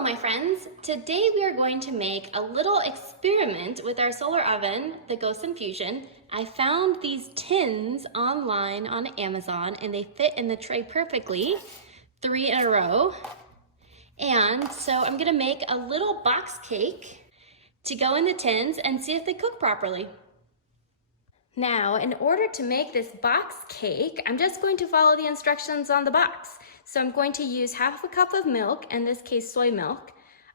Hello my friends, today we are going to make a little experiment with our solar oven, the GoSun Fusion. I found these tins online on Amazon and they fit in the tray perfectly, 3 in a row. And so I'm gonna make a little box cake to go in the tins and see if they cook properly. Now, in order to make this box cake, I'm just going to follow the instructions on the box. So I'm going to use half a cup of milk, in this case soy milk,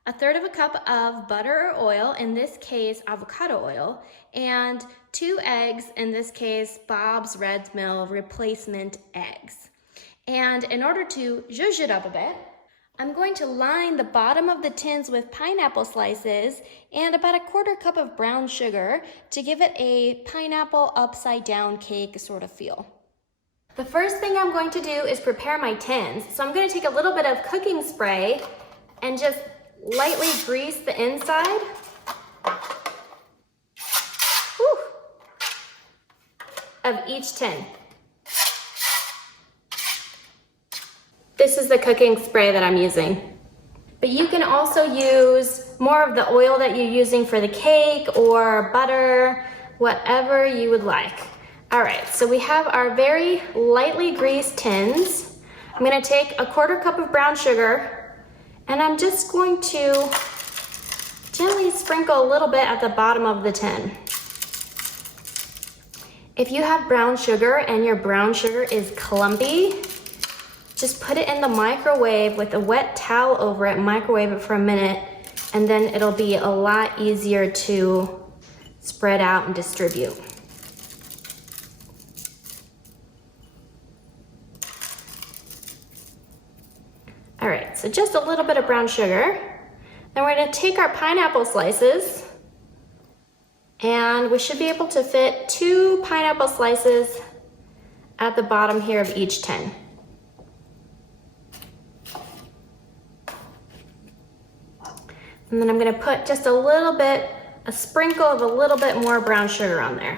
a third of a cup of butter or oil, in this case avocado oil, and 2 eggs, in this case Bob's Red Mill replacement eggs. And in order to zhuzh it up a bit, I'm going to line the bottom of the tins with pineapple slices and about a 1/4 cup of brown sugar to give it a pineapple upside down cake sort of feel. The first thing I'm going to do is prepare my tins. So I'm going to take a little bit of cooking spray and just lightly grease the inside. Whew, of each tin. This is the cooking spray that I'm using. But you can also use more of the oil that you're using for the cake or butter, whatever you would like. All right, so we have our very lightly greased tins. I'm gonna take a 1/4 cup of brown sugar and I'm just going to gently sprinkle a little bit at the bottom of the tin. If you have brown sugar and your brown sugar is clumpy, just put it in the microwave with a wet towel over it, microwave it for a minute, and then it'll be a lot easier to spread out and distribute. All right, so just a little bit of brown sugar. Then we're gonna take our pineapple slices and we should be able to fit 2 pineapple slices at the bottom here of each tin. And then I'm gonna put just a sprinkle of a little bit more brown sugar on there.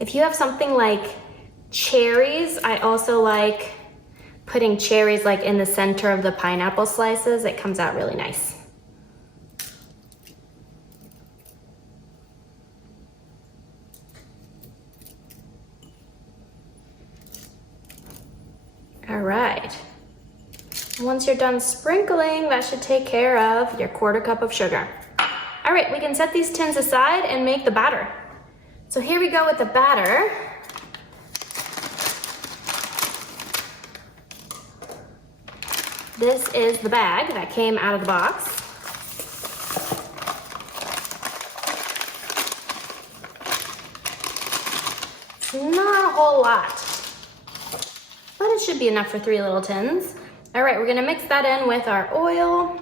If you have something like cherries, I also like putting cherries like in the center of the pineapple slices. It comes out really nice. All right. Once you're done sprinkling, that should take care of your 1/4 cup of sugar. All right, we can set these tins aside and make the batter. So here we go with the batter. This is the bag that came out of the box. It's not a whole lot, but it should be enough for 3 little tins. All right, we're gonna mix that in with our oil.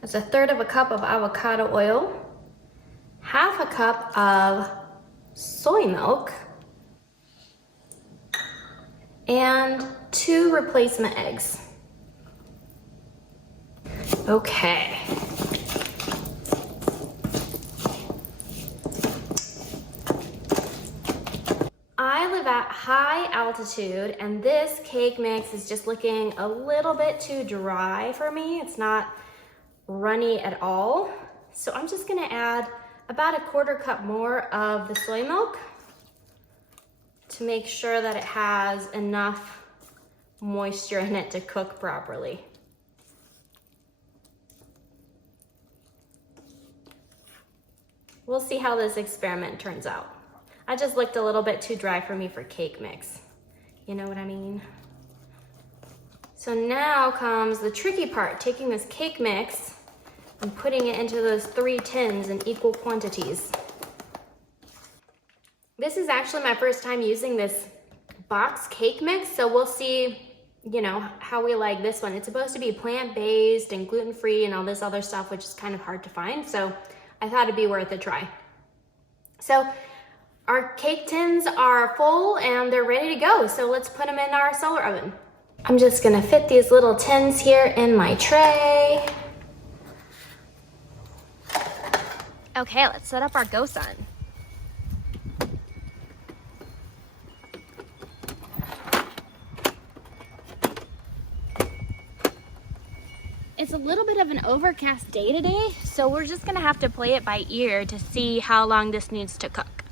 That's a 1/3 of a cup of avocado oil, half a cup of soy milk, and 2 replacement eggs. Okay. I live at high altitude and this cake mix is just looking a little bit too dry for me. It's not runny at all. So I'm just gonna add about a 1/4 cup more of the soy milk to make sure that it has enough moisture in it to cook properly. We'll see how this experiment turns out. I just looked a little bit too dry for me for cake mix. You know what I mean? So now comes the tricky part, taking this cake mix and putting it into those 3 tins in equal quantities. This is actually my first time using this box cake mix, so we'll see, you know, how we like this one. It's supposed to be plant-based and gluten-free and all this other stuff, which is kind of hard to find, so I thought it'd be worth a try. So our cake tins are full and they're ready to go, so let's put them in our solar oven. I'm just gonna fit these little tins here in my tray. Okay, let's set up our GoSun. It's a little bit of an overcast day today, so we're just gonna have to play it by ear to see how long this needs to cook.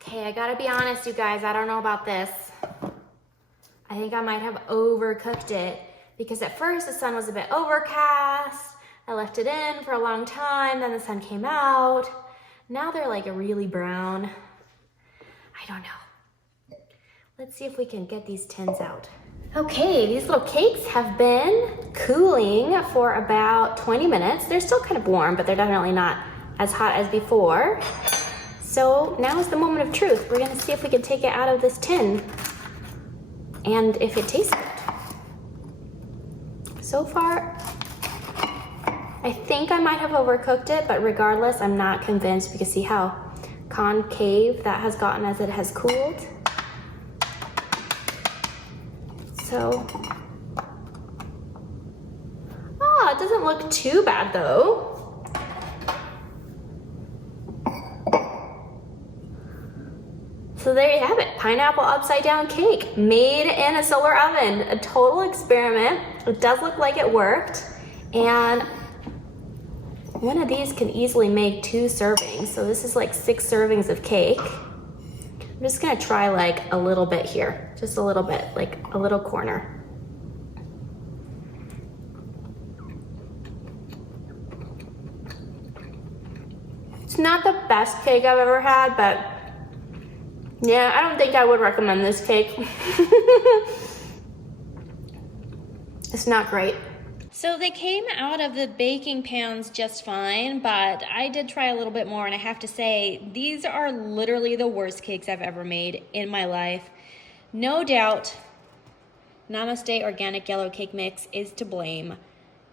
Okay, I gotta be honest, you guys, I don't know about this. I think I might have overcooked it because at first the sun was a bit overcast. I left it in for a long time, then the sun came out. Now they're like really brown. I don't know. Let's see if we can get these tins out. Okay, these little cakes have been cooling for about 20 minutes. They're still kind of warm, but they're definitely not as hot as before. So now is the moment of truth. We're gonna see if we can take it out of this tin and if it tastes good. So far, I think I might have overcooked it, but regardless, I'm not convinced because see how concave that has gotten as it has cooled. So, it doesn't look too bad though. So there you have it, pineapple upside down cake made in a solar oven. A total experiment. It does look like it worked. And one of these can easily make 2 servings. So this is like 6 servings of cake. I'm just gonna try like a little bit here. Just a little bit, like a little corner. It's not the best cake I've ever had, but yeah, I don't think I would recommend this cake. It's not great. So they came out of the baking pans just fine, but I did try a little bit more, and I have to say, these are literally the worst cakes I've ever made in my life. No doubt, Namaste Organic Yellow Cake Mix is to blame.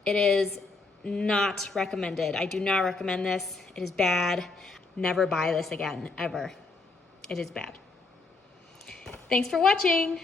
It is not recommended. I do not recommend this. It is bad. Never buy this again, ever. It is bad. Thanks for watching.